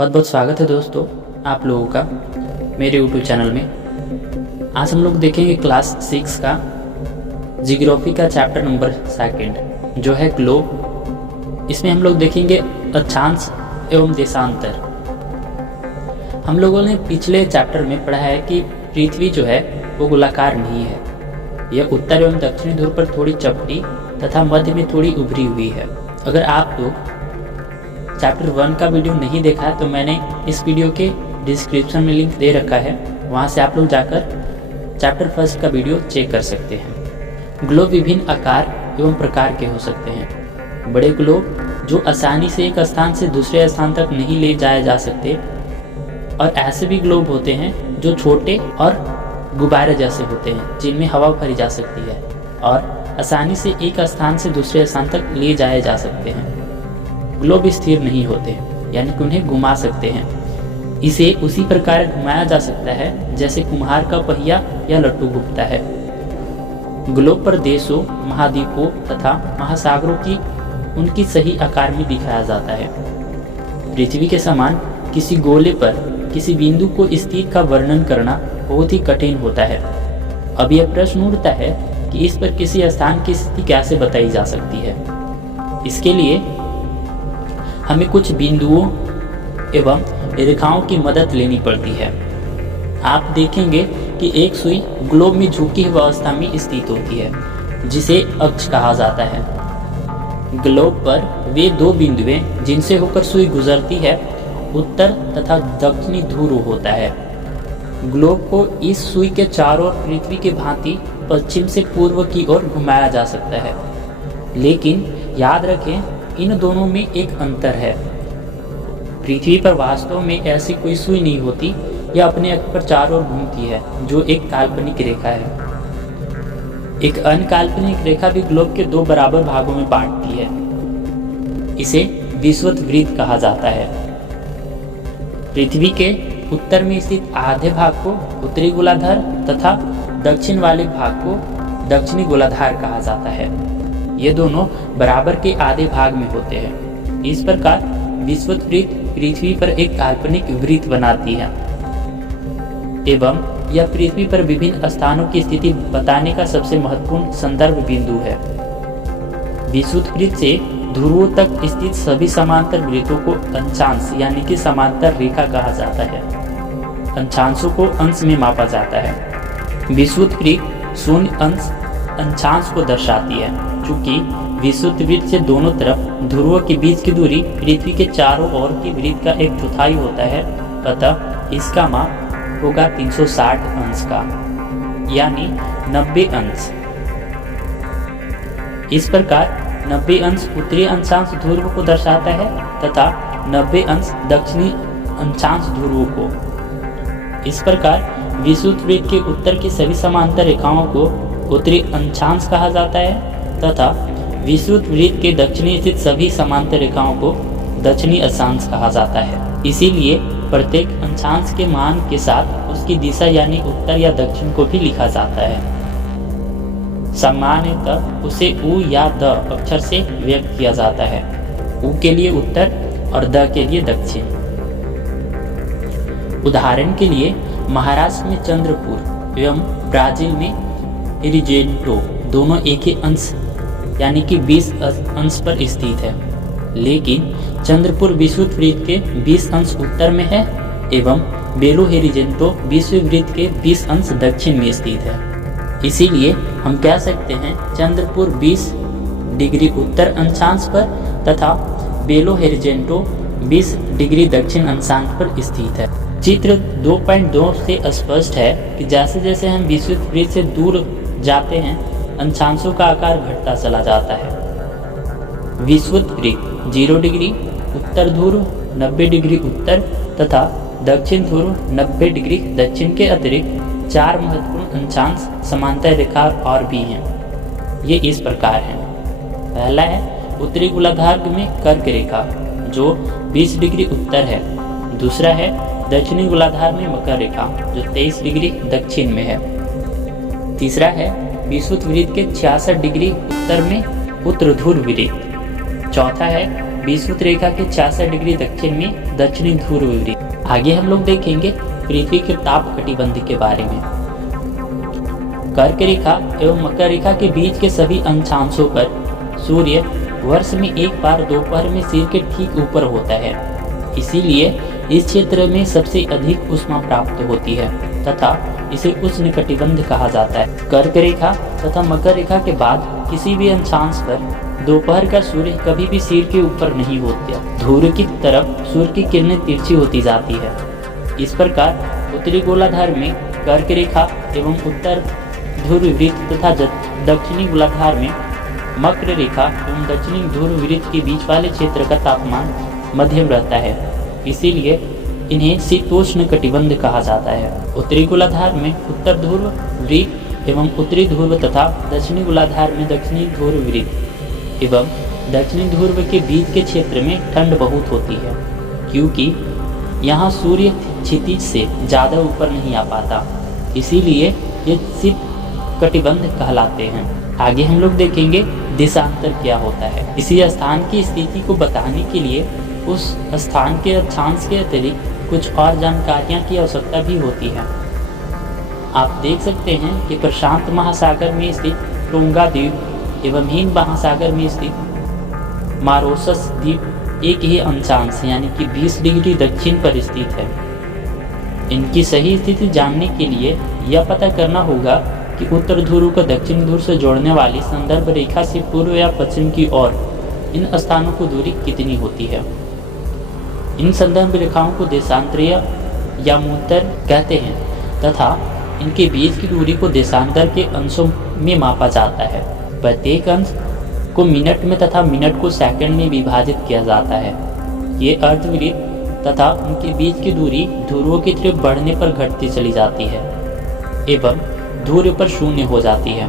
बहुत बहुत स्वागत है दोस्तों आप लोगों का मेरे यूट्यूब चैनल में। आज हम लोग देखेंगे क्लास 6 का जियोग्राफी का चैप्टर नंबर 2 जो है ग्लोब। इसमें हम लोग देखेंगे अक्षांश एवं देशांतर। हम लोगों ने पिछले चैप्टर में पढ़ा है कि पृथ्वी जो है वो गोलाकार नहीं है, यह उत्तर एवं दक्षिणी ध्रुव पर थोड़ी चपटी तथा मध्य में थोड़ी उभरी हुई है। अगर आप लोग चैप्टर 1 का वीडियो नहीं देखा है तो मैंने इस वीडियो के डिस्क्रिप्शन में लिंक दे रखा है, वहां से आप लोग जाकर चैप्टर 1 का वीडियो चेक कर सकते हैं। ग्लोब विभिन्न आकार एवं प्रकार के हो सकते हैं। बड़े ग्लोब जो आसानी से एक स्थान से दूसरे स्थान तक नहीं ले जाए जा सकते, और ऐसे भी ग्लोब होते हैं जो छोटे और गुब्बारे जैसे होते हैं जिनमें हवा भरी जा सकती है और आसानी से एक स्थान से दूसरे स्थान तक ले जाए जा सकते हैं। ग्लोब स्थिर नहीं होते, यानी कि उन्हें घुमा सकते हैं। इसे उसी प्रकार घुमाया जा सकता है जैसे कुम्हार का पहिया या लट्टू घूमता है। ग्लोब पर देशों, महाद्वीपों तथा महासागरों की उनकी सही आकार में दिखाया जाता है। पृथ्वी के समान किसी गोले पर किसी बिंदु को स्थित का वर्णन करना बहुत ही कठिन होता है। अब यह प्रश्न उठता है कि इस पर किसी स्थान की स्थिति कैसे बताई जा सकती है। इसके लिए हमें कुछ बिंदुओं एवं रेखाओं की मदद लेनी पड़ती है। आप देखेंगे कि एक सुई ग्लोब में झुकी हुई अवस्था में स्थित होती है जिसे अक्ष कहा जाता है। ग्लोब पर वे दो बिंदुएं जिनसे होकर सुई गुजरती है उत्तर तथा दक्षिणी ध्रुव होता है। ग्लोब को इस सुई के चारों ओर पृथ्वी की भांति पश्चिम से पूर्व की ओर घुमाया जा सकता है, लेकिन याद रखें इन दोनों में एक अंतर है। पृथ्वी पर वास्तव में ऐसी कोई सुई नहीं होती, यह अपने अक्ष पर चारों ओर घूमती है जो एक काल्पनिक रेखा है। एक अन्य काल्पनिक रेखा भी ग्लोब के दो बराबर भागों में बांटती है। इसे विषुवत वृत्त कहा जाता है। पृथ्वी के उत्तर में स्थित आधे भाग को उत्तरी गोलार्ध तथा दक्षिण वाले भाग को दक्षिणी गोलार्ध कहा जाता है। ये दोनों बराबर के आधे भाग में होते हैं। इस प्रकार विषुवत वृत्त पृथ्वी पर एक काल्पनिक वृत्त बनाती है एवं यह पृथ्वी पर विभिन्न स्थानों की स्थिति बताने का सबसे महत्वपूर्ण संदर्भ बिंदु है। विषुवत वृत्त से ध्रुवों तक स्थित सभी समांतर वृत्तों को अक्षांश यानी कि समांतर रेखा कहा जाता है। अक्षांशों को अंश में मापा जाता है। विषुवत वृत्त शून्य अंश अक्षांश को दर्शाती है। चूंकि विषुवत वृत्त से दोनों तरफ ध्रुवों के बीच की दूरी पृथ्वी के चारों ओर की वृत्त का 1/4 होता है, अतः इसका माप होगा 360 अंश का, यानी 90 अंश। इस प्रकार 90 अंश उत्तरी अक्षांश ध्रुव को दर्शाता है तथा 90 अंश दक्षिणी अक्षांश ध्रुव को। इस प्रकार विषुवत वृत्त के उत्तर की सभी समांतर रेखाओं को उत्तरी अक्षांश कहा जाता है तथा विषुवत वृत्त के दक्षिणी स्थित सभी समांतर रेखाओं को दक्षिणी अक्षांश कहा जाता है। इसीलिए प्रत्येक अक्षांश के मान के साथ उसकी दिशा यानी उत्तर या दक्षिण को भी लिखा जाता है। सामान्यतः उसे उ या द अक्षर से व्यक्त किया जाता है। उ के लिए उत्तर और द के लिए दक्षिण। उदाहरण के लिए महाराष्ट्र में चंद्रपुर एवं ब्राजील में एरिजेंटो दोनों एक ही अंश यानी कि 20 अंश पर स्थित है, लेकिन चंद्रपुर विषुवत वृत्त के 20 अंश उत्तर में है एवं बेलो होरिजेंटो विषुवत वृत्त के 20 अंश दक्षिण में स्थित है। इसीलिए हम कह सकते हैं चंद्रपुर 20 डिग्री उत्तर अक्षांश पर तथा बेलो होरिजेंटो 20 डिग्री दक्षिण अक्षांश पर स्थित है। चित्र 2.2 से स्पष्ट है कि जैसे जैसे हम विषुवत वृत्त से दूर जाते हैं अक्षांशों का आकार घटता चला जाता है। विषुवत वृत्त 0 डिग्री उत्तर ध्रुव 90 डिग्री उत्तर तथा दक्षिण ध्रुव 90 डिग्री दक्षिण के अतिरिक्त 4 महत्वपूर्ण अक्षांश समांतर रेखा और भी हैं। ये इस प्रकार हैं। पहला है उत्तरी गोलार्ध में कर्क रेखा जो 20 डिग्री उत्तर है। दूसरा है दक्षिणी गोलार्ध में मकर रेखा जो 23 डिग्री दक्षिण में है। तीसरा है विषुवत वृत्त के 66 डिग्री उत्तर में उत्तर ध्रुव वृत्त। चौथा है विषुवत रेखा के 66 डिग्री दक्षिण में दक्षिणी ध्रुव विवृत। आगे हम लोग देखेंगे पृथ्वी के ताप कटिबंध के बारे में। कर्क रेखा एवं मकर रेखा के बीच के सभी अंशांशों पर सूर्य वर्ष में एक बार दोपहर में सिर के ठीक ऊपर होता है, इसीलिए इस क्षेत्र में सबसे अधिक ऊष्मा प्राप्त होती है तथा इसे उष्ण कटिबंध कहा जाता है। कर्क रेखा तथा मकर रेखा के बाद किसी भी अंशांश पर दोपहर का सूर्य कभी भी सिर के ऊपर नहीं होता। ध्रुव की तरफ सूर्य की किरणें तिरछी होती जाती है। इस प्रकार उत्तरी गोलार्ध में कर्क रेखा एवं उत्तर ध्रुव विवृत तथा दक्षिणी गोलार्ध में मकर रेखा एवं दक्षिणी ध्रुव विवृत के बीच वाले क्षेत्र का तापमान मध्यम रहता है, इसीलिए इन्हें शीतोष्ण कटिबंध कहा जाता है। उत्तरी गोलार्ध में उत्तर ध्रुव विवृत एवं उत्तरी ध्रुव तथा दक्षिणी गोलार्ध में दक्षिणी ध्रुव विवृत एवं दक्षिणी ध्रुव के बीच के क्षेत्र में ठंड बहुत होती है, क्योंकि यहाँ सूर्य क्षितिज से ज़्यादा ऊपर नहीं आ पाता, इसीलिए ये शीत कटिबंध कहलाते हैं। आगे हम लोग देखेंगे देशांतर क्या होता है। किसी स्थान की स्थिति को बताने के लिए उस स्थान के अक्षांश के अतिरिक्त कुछ और जानकारियाँ की आवश्यकता भी होती है। आप देख सकते हैं कि प्रशांत महासागर में स्थित टोंगा द्वीप एवं हिंद महासागर में स्थित मारोसस द्वीप एक ही अंशांश यानी कि 20 डिग्री दक्षिण पर स्थित है। इनकी सही स्थिति जानने के लिए यह पता करना होगा कि उत्तर ध्रुव को दक्षिण ध्रुव से जोड़ने वाली संदर्भ रेखा से पूर्व या पश्चिम की ओर इन स्थानों की दूरी कितनी होती है। इन संदर्भ रेखाओं को देशांतरीय यामोत्तर कहते हैं तथा इनके बीच की दूरी को देशांतर के अंशों में मापा जाता है। प्रत्येक अंश को मिनट में तथा मिनट को सेकंड में विभाजित किया जाता है। ये अर्धवृत्त तथा उनके बीच की दूरी ध्रुवों की तरफ बढ़ने पर घटती चली जाती है एवं ध्रुव पर शून्य हो जाती है,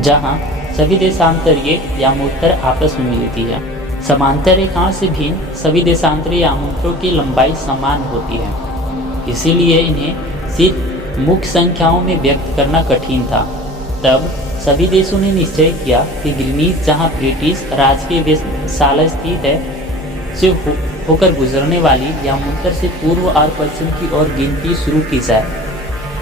जहाँ सभी देशांतरीय यामोत्तर आपस में मिलती है। समांतर रेखाओं से भिन्न सभी देशांतरीय यामोत्तरों की लंबाई समान होती है, इसीलिए इन्हें सिर्फ मुख्य संख्याओं में व्यक्त करना कठिन था। तब सभी देशों ने निश्चय किया कि ग्रीनिच, जहाँ ब्रिटिश राज की वेधशाला स्थित है, से होकर गुजरने वाली यामोत्तर से पूर्व और पश्चिम की ओर गिनती शुरू की जाए।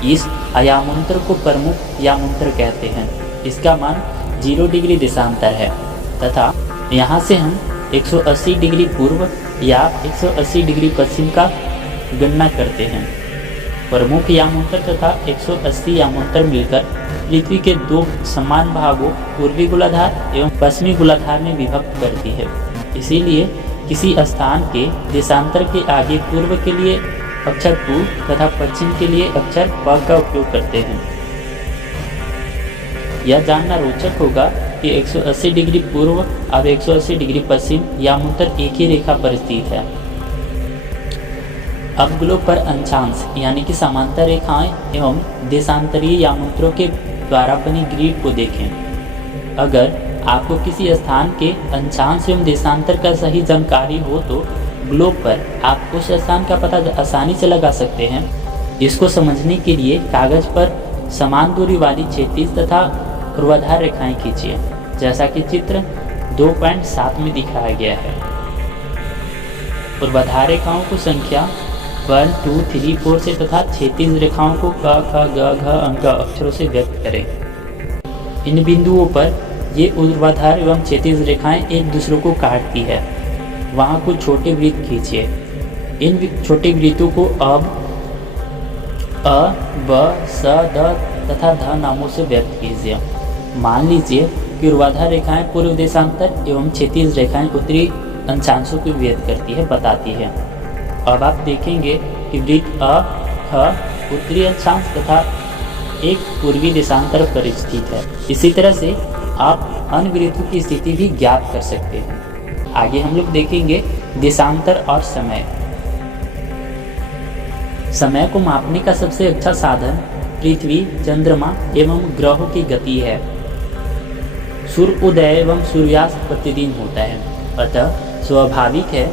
इस यामोत्तर को प्रमुख यामोत्तर कहते हैं। इसका मान 0 डिग्री देशांतर है तथा यहाँ से हम 180 डिग्री पूर्व या 180 डिग्री पश्चिम का गणना करते हैं। प्रमुख यामोत्तर तथा 180 यामोत्तर मिलकर पृथ्वी के 2 समान भागों पूर्वी गोलार्ध एवं पश्चिमी गोलार्ध में विभक्त करती है। इसीलिए किसी स्थान के देशांतर के आगे पूर्व के लिए अक्षर पू तथा पश्चिम के लिए अक्षर प का उपयोग करते हैं। यह जानना रोचक होगा कि 180 डिग्री पूर्व और 180 डिग्री पश्चिम यामोत्तर एक ही रेखा पर स्थित है। अब ग्लोब पर अंशांश यानी कि समांतर रेखाएं एवं देशांतरीय यामोत्तरों के द्वारा बनी ग्रिड को देखें। अगर आपको किसी स्थान के अंशांश एवं देशांतर का सही जानकारी हो तो ग्लोब पर आप उस स्थान का पता आसानी से लगा सकते हैं। इसको समझने के लिए कागज पर समान दूरी वाली क्षैतिज तथा ऊर्ध्वाधर रेखाएं खींचिए, जैसा कि चित्र 2.7 में दिखाया गया है। ऊर्ध्वाधर रेखाओं को संख्या 1, 2, 3, 4 से तथा क्षैतिज रेखाओं को क, ख, ग, घ अंक अक्षरों से व्यक्त करें। इन बिंदुओं पर ये ऊर्ध्वाधर एवं क्षैतिज रेखाएं एक दूसरे को काटती है। वहाँ कुछ छोटे वृत्त खींचिए। इन छोटे वृत्तों को अब अ, ब, स, द तथा ध नामों से व्यक्त कीजिए। मान लीजिए कि ऊर्ध्वाधर रेखाएं पूर्व देशांतर एवं क्षैतिज रेखाएं उत्तरी अंशांशों को व्यक्त करती है, बताती है। अब आप देखेंगे कि वृत्त अ, ख उत्तरी अक्षांश तथा एक पूर्वी देशांतर पर स्थित है। इसी तरह से आप अन्य वृत्तों की स्थिति भी ज्ञात कर सकते हैं। आगे हम लोग देखेंगे देशांतर और समय। समय को मापने का सबसे अच्छा साधन पृथ्वी, चंद्रमा एवं ग्रहों की गति है। सूर्य उदय एवं सूर्यास्त प्रतिदिन होता है, अतः स्वाभाविक है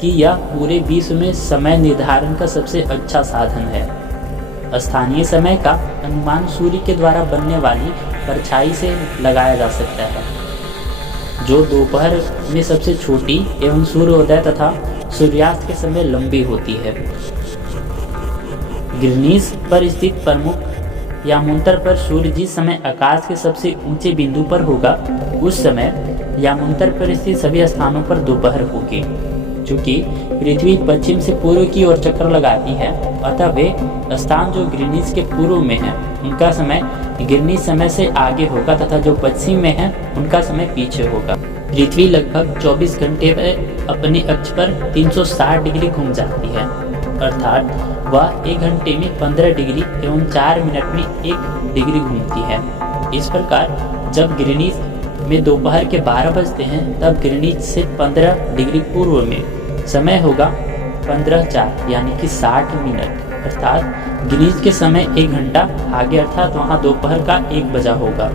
कि यह पूरे विश्व में समय निर्धारण का सबसे अच्छा साधन है। स्थानीय समय का अनुमान सूर्य के द्वारा बनने वाली परछाई से लगाया जा सकता है। जो दोपहर में सबसे छोटी एवं सूर्योदय तथा सूर्यास्त के समय लंबी होती है। ग्रीनिच पर स्थित प्रमुख यामांतर पर सूर्य जिस समय आकाश के सबसे ऊंचे बिंदु पर होगा, उस समय यामांतर पर स्थित सभी स्थानों पर दोपहर होगी। चूंकि पृथ्वी पश्चिम से पूर्व की ओर चक्कर लगाती है, अतः वे स्थान जो ग्रीनिच के पूर्व में हैं, उनका समय ग्रीनिच समय से आगे होगा तथा जो पश्चिम में है उनका समय पीछे होगा। पृथ्वी लगभग 24 घंटे में अपने अक्ष पर 360 डिग्री घूम जाती है, अर्थात वह 1 घंटे में 15 डिग्री एवं 4 मिनट में 1 डिग्री घूमती है। इस प्रकार जब ग्रीनिच में दोपहर के 12 बजते हैं, तब ग्रीनिच से 15 डिग्री पूर्व में समय होगा 15:04 यानी कि 60 मिनट, अर्थात ग्रीनिच के समय 1 घंटा आगे, अर्थात वहाँ दोपहर का 1 बजा होगा।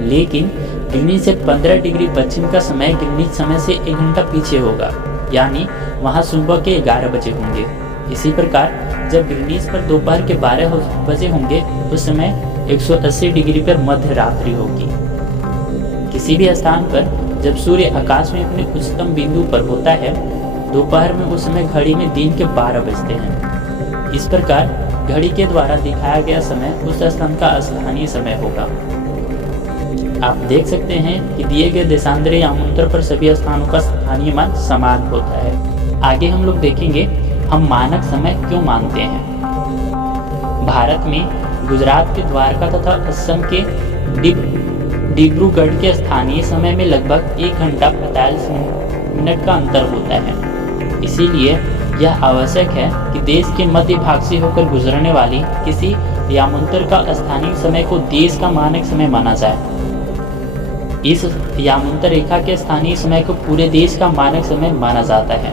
लेकिन ग्रीनिच से 15 डिग्री पश्चिम का समय ग्रीनिच समय से 1 घंटा पीछे होगा, यानी वहाँ सुबह के 11 बजे होंगे। इसी प्रकार जब ग्रीनिच पर दोपहर के 12 बजे होंगे, उस समय 180 डिग्री पर मध्य रात्रि होगी। किसी भी स्थान पर जब सूर्य आकाश में अपने उच्चतम बिंदु पर होता है, दोपहर में उस समय घड़ी में दिन के 12 बजते हैं। इस प्रकार घड़ी के द्वारा दिखाया गया समय उस स्थान का स्थानीय समय होगा। आप देख सकते हैं कि दिए गए देशांतरी यामांतर पर सभी स्थानों का स्थानीय मान समान होता है। आगे हम लोग देखेंगे हम मानक समय क्यों मानते हैं। भारत में गुजरात के द्वारका तथा असम के डिब्रूगढ़ के स्थानीय समय में लगभग 1 घंटा 45 मिनट का अंतर होता है। इसीलिए यह आवश्यक है कि देश के मध्य भाग से होकर गुजरने वाली किसी यामांतर का स्थानीय समय को देश का मानक समय माना जाए। इस यामांतर रेखा के स्थानीय समय को पूरे देश का मानक समय माना जाता है।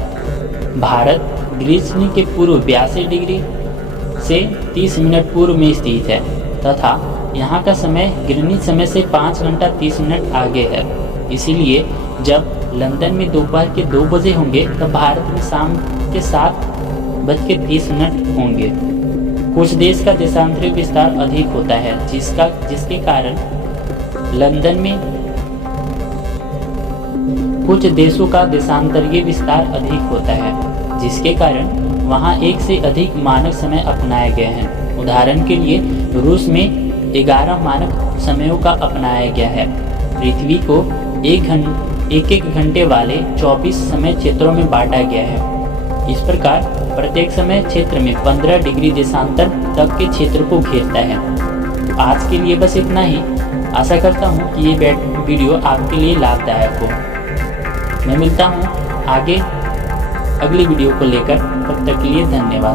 भारत ग्रीनिच के पूर्व 82 डिग्री से 30 मिनट पूर्व में स्थित है तथा यहाँ का समय ग्रीनिच समय से 5 घंटा 30 मिनट आगे है। इसीलिए जब लंदन में दोपहर के 2 बजे होंगे, तब भारत में शाम के 7:30 होंगे। कुछ देश का देशांतरीय विस्तार अधिक होता है, जिसके कारण लंदन में कुछ देशों का देशांतरीय विस्तार अधिक होता है, जिसके कारण वहाँ 1 से अधिक मानक समय अपनाए गए हैं। उदाहरण के लिए रूस में 11 मानक समयों का अपनाया गया है। पृथ्वी को एक घंटे वाले 24 समय क्षेत्रों में बांटा गया है। इस प्रकार प्रत्येक समय क्षेत्र में 15 डिग्री देशांतर तक के क्षेत्र को घेरता है। आज के लिए बस इतना ही। आशा करता हूँ कि ये वीडियो आपके लिए लाभदायक हो। मैं मिलता हूँ आगे अगली वीडियो को लेकर। तब तक के लिए धन्यवाद।